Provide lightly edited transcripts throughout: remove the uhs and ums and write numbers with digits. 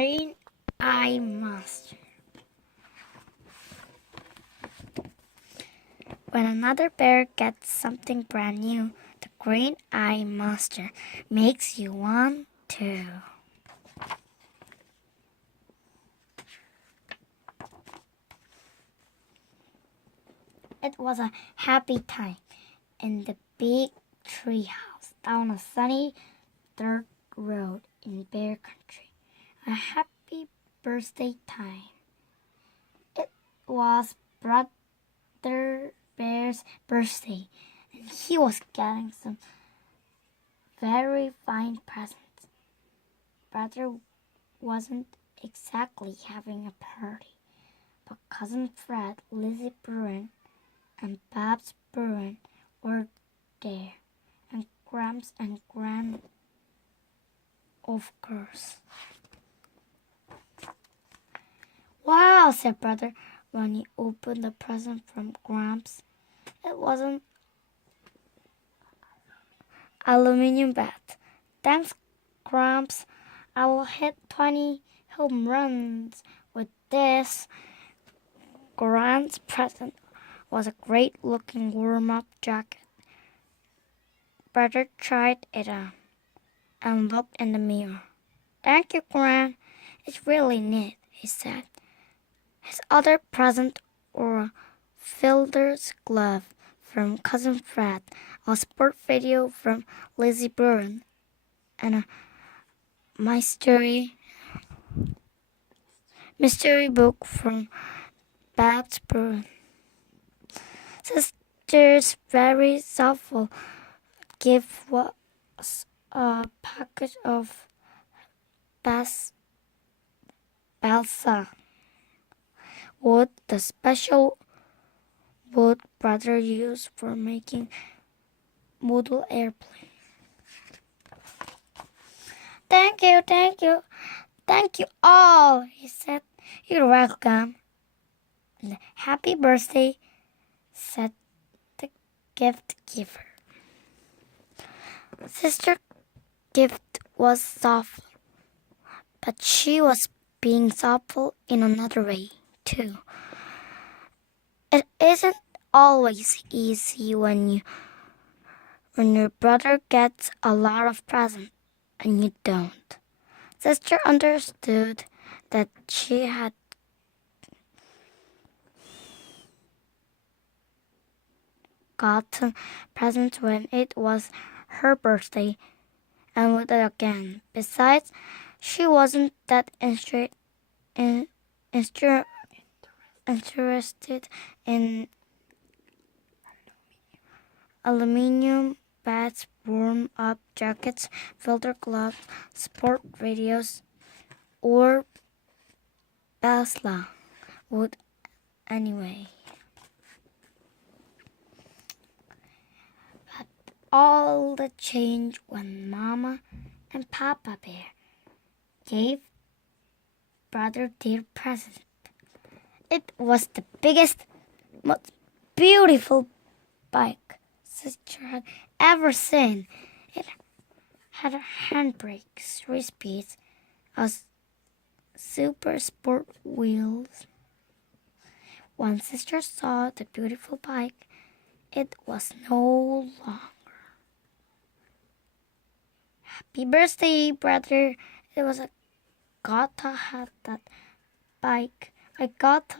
Green Eye Monster. When another bear gets something brand new, the Green Eye Monster makes you want to. It was a happy time in the big tree house down a sunny dirt road in Bear Country. A happy birthday time. It was Brother Bear's birthday, and he was getting some very fine presents. Brother wasn't exactly having a party, but Cousin Fred, Lizzie Bruin, and Babs Bruin were there, and Gramps and Gran, of course. Wow, said Brother when he opened the present from Gramps. It was an aluminum bat. Thanks, Gramps. I will hit 20 home runs with this. Grant's present was a great-looking warm-up jacket. Brother tried it on and looked in the mirror. Thank you, Grant. It's really neat, he said. His other present was a fielder's glove from Cousin Fred, a sport video from Lizzie Bruin, and a mystery book from Babs Bruin. Sister's very thoughtful gift was a package of balsa wood, the special wood Brother used for making model airplanes. Thank you all, he said. You're welcome. And happy birthday, said the gift giver. Sister Gift was thoughtful, but she was being thoughtful in another way, too. It isn't always easy when your brother gets a lot of presents and you don't. Sister understood that she had gotten presents when it was her birthday and would again. Besides, she wasn't that interested in aluminum bats, warm-up jackets, filter gloves, sport radios, or balsa wood anyway. But all the change when Mama and Papa Bear gave Brother their present. It was the biggest, most beautiful bike Sister had ever seen. It had a handbrake, 3 speeds, a super sport wheels. When Sister saw the beautiful bike, it was no longer. Happy birthday, Brother. It was a gotta have that bike. I got.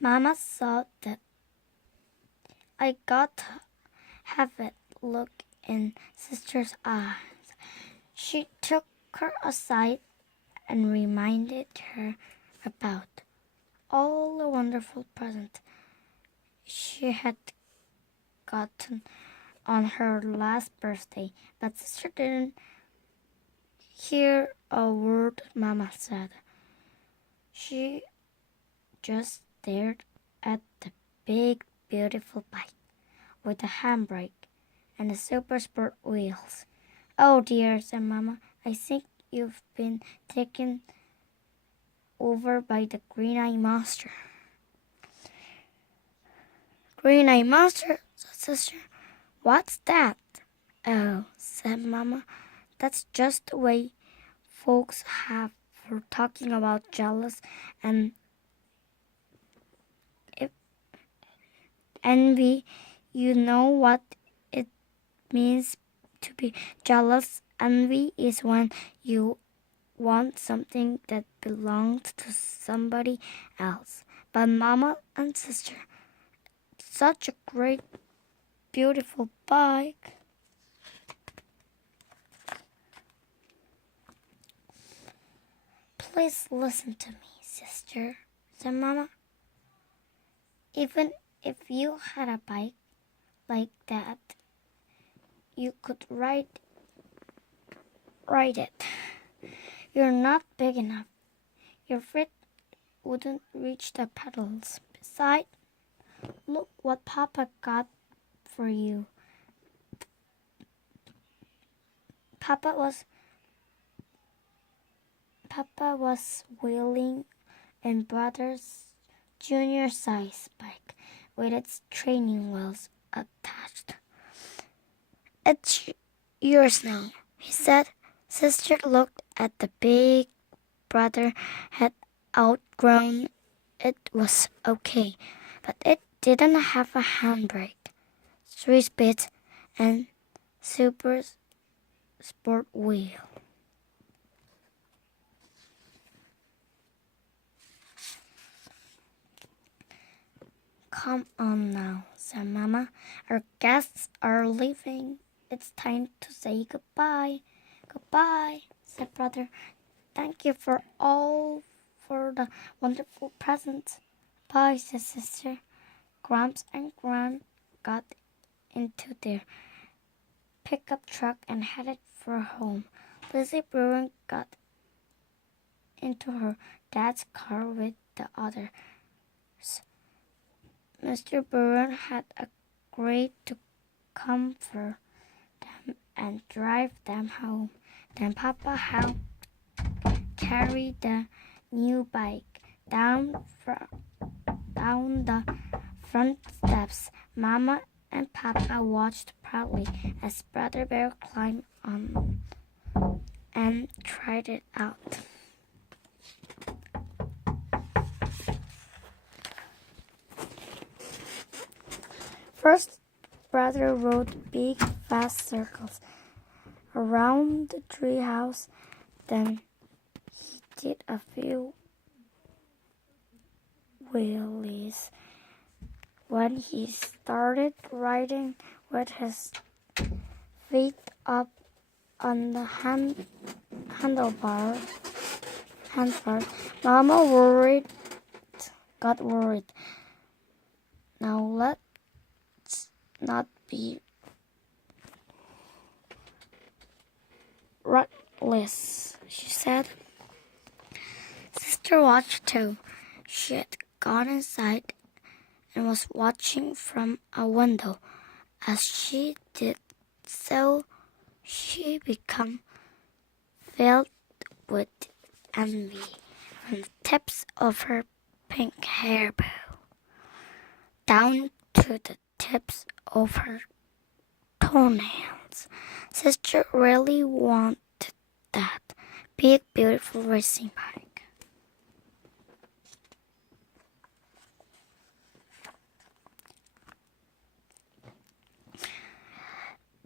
Mama saw that I got to have it look in Sister's eyes. She took her aside and reminded her about all the wonderful presents she had gotten on her last birthday, but Sister didn't hear a word Mama said. She just stared at the big, beautiful bike with the handbrake and the super sport wheels. Oh dear, said Mama, I think you've been taken over by the Green Eye Monster. Green Eye Monster, said Sister. What's that? Oh, said Mama. That's just the way folks have for talking about jealous and if envy. You know what it means to be jealous. Envy is when you want something that belongs to somebody else. But Mama and Sister, such a great, beautiful bike. Please listen to me, Sister, said Mama. Even if you had a bike like that, you could ride it. You're not big enough. Your feet wouldn't reach the pedals. Besides, look what Papa got for you. Papa was wheeling in Brother's junior size bike with its training wheels attached. It's yours now, he said. Sister looked at the big Brother had outgrown. It was okay, but it didn't have a handbrake, 3-speed, and super sport wheel. Come on now, said Mama. Our guests are leaving. It's time to say goodbye. Goodbye, said Brother. Thank you for the wonderful presents. Bye, said Sister. Gramps and Gran got into their pickup truck and headed for home. Lizzie Bruin got into her dad's car with the others. Mr. Bruin had agreed to comfort them and drive them home. Then Papa helped carry the new bike down the front steps. Mama and Papa watched proudly as Brother Bear climbed on and tried it out. First, Brother rode big, fast circles around the treehouse. Then he did a few wheelies. When he started riding with his feet up on the handlebars, Mama got worried. Now let's not be reckless, she said. Sister watched too. She had gone inside and was watching from a window. As she did so, she became filled with envy from the tips of her pink hair bow down to the tips of her toenails. Sister really wanted that big, beautiful racing bike.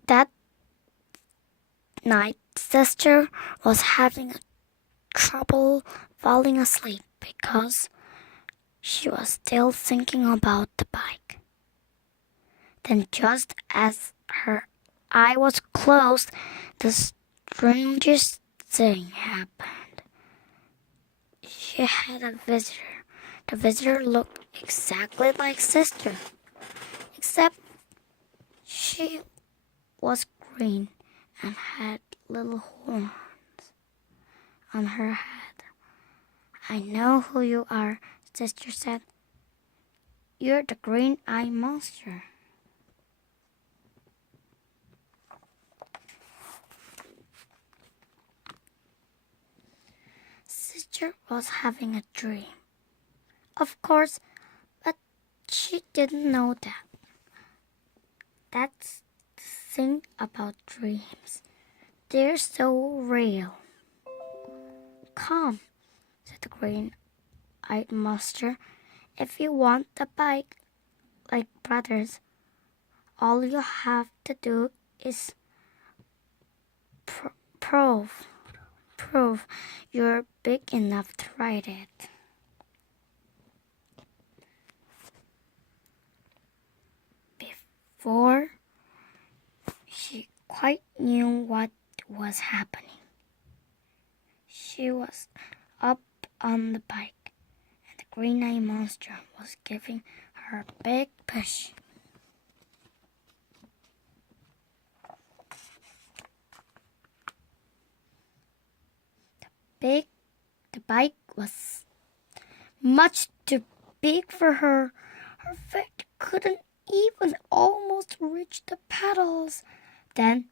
That night, Sister was having trouble falling asleep because she was still thinking about the bike. Then, just as her eye was closed, the strangest thing happened. She had a visitor. The visitor looked exactly like Sister, except she was green and had little horns on her head. I know who you are, Sister said. You're the green-eyed monster. Sister was having a dream. Of course, but she didn't know that. think about dreams. They're so real. Come, said the green-eyed monster. If you want the bike like brothers, all you have to do is prove you're big enough to ride it. Before she quite knew what was happening, she was up on the bike, and the green-eyed monster was giving her a big push. The bike was much too big for her. Her feet couldn't even almost reach the pedals. Then,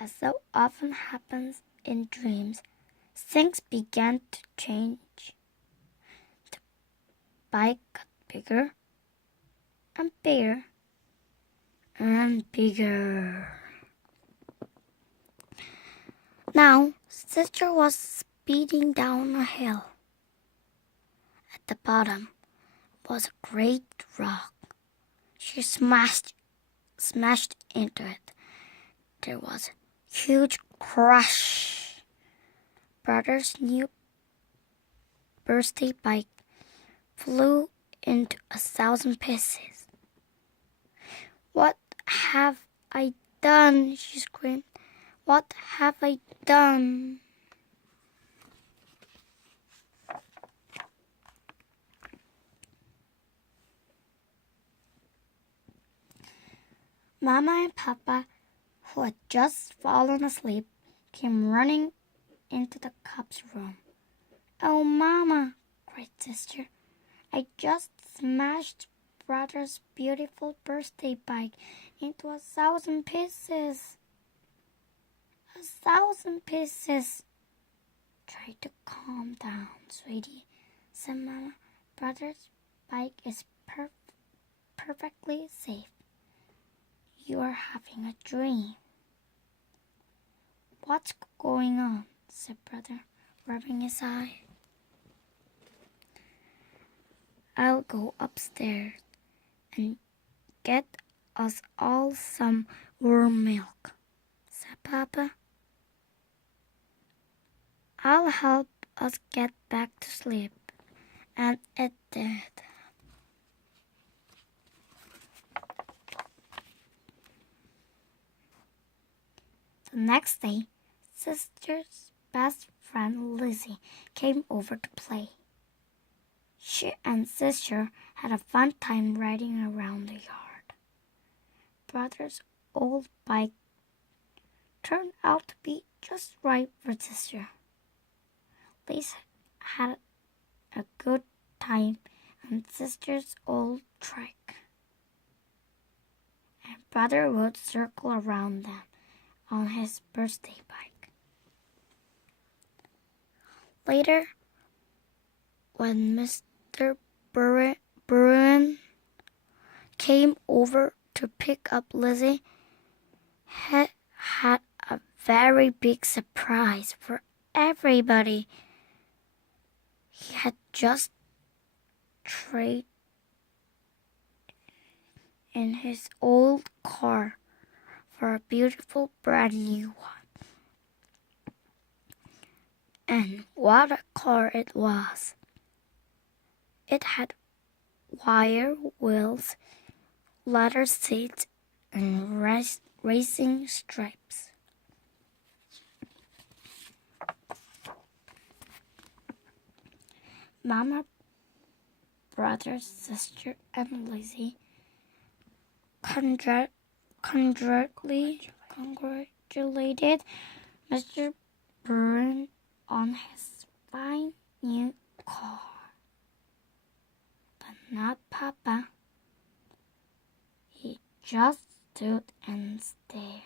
as so often happens in dreams, things began to change. The bike got bigger and bigger and bigger. Now, Sister was speeding down a hill. At the bottom was a great rock. She smashed into it. There was a huge crash. Brother's new birthday bike flew into 1,000 pieces. What have I done? She screamed. What have I done? Mama and Papa, who had just fallen asleep, came running into the cub's room. Oh, Mama, cried Sister, I just smashed Brother's beautiful birthday bike into 1,000 pieces. 1,000 pieces. Try to calm down, sweetie, said Mama. Brother's bike is perfectly safe. You are having a dream. What's going on? Said Brother, rubbing his eye. I'll go upstairs and get us all some warm milk, said Papa. I'll help us get back to sleep. And it did. The next day, Sister's best friend Lizzie came over to play. She and Sister had a fun time riding around the yard. Brother's old bike turned out to be just right for Sister. Lizzie had a good time on Sister's old trike, and Brother would circle around them on his birthday bike. Later, when Mr. Bruin came over to pick up Lizzie, he had a very big surprise for everybody. He had just traded in his old car for a beautiful brand new one. And what a car it was! It had wire wheels, leather seats, and racing stripes. Mama, Brother, Sister, and Lizzie congratulated Mr. Bruin on his fine new car. But not Papa. He just stood and stared.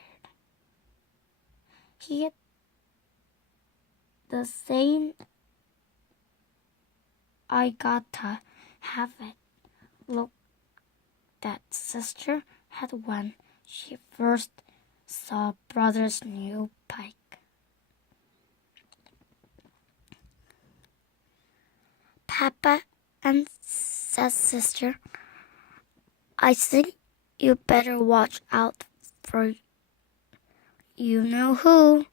He had the same I gotta have it look that Sister had when she first saw brother's new bike. Papa and said sister, I think you better watch out for you know who.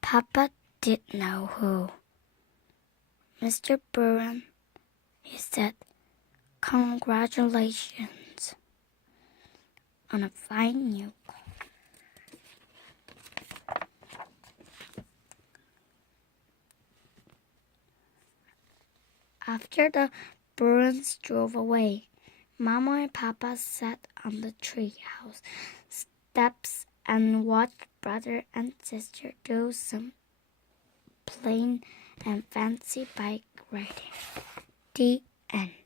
Papa did know who. Mr. Burren, he said, congratulations on a fine new car. After the Burrens drove away, Mama and Papa sat on the treehouse steps and watched brother and sister do some plain and fancy bike riding. The end.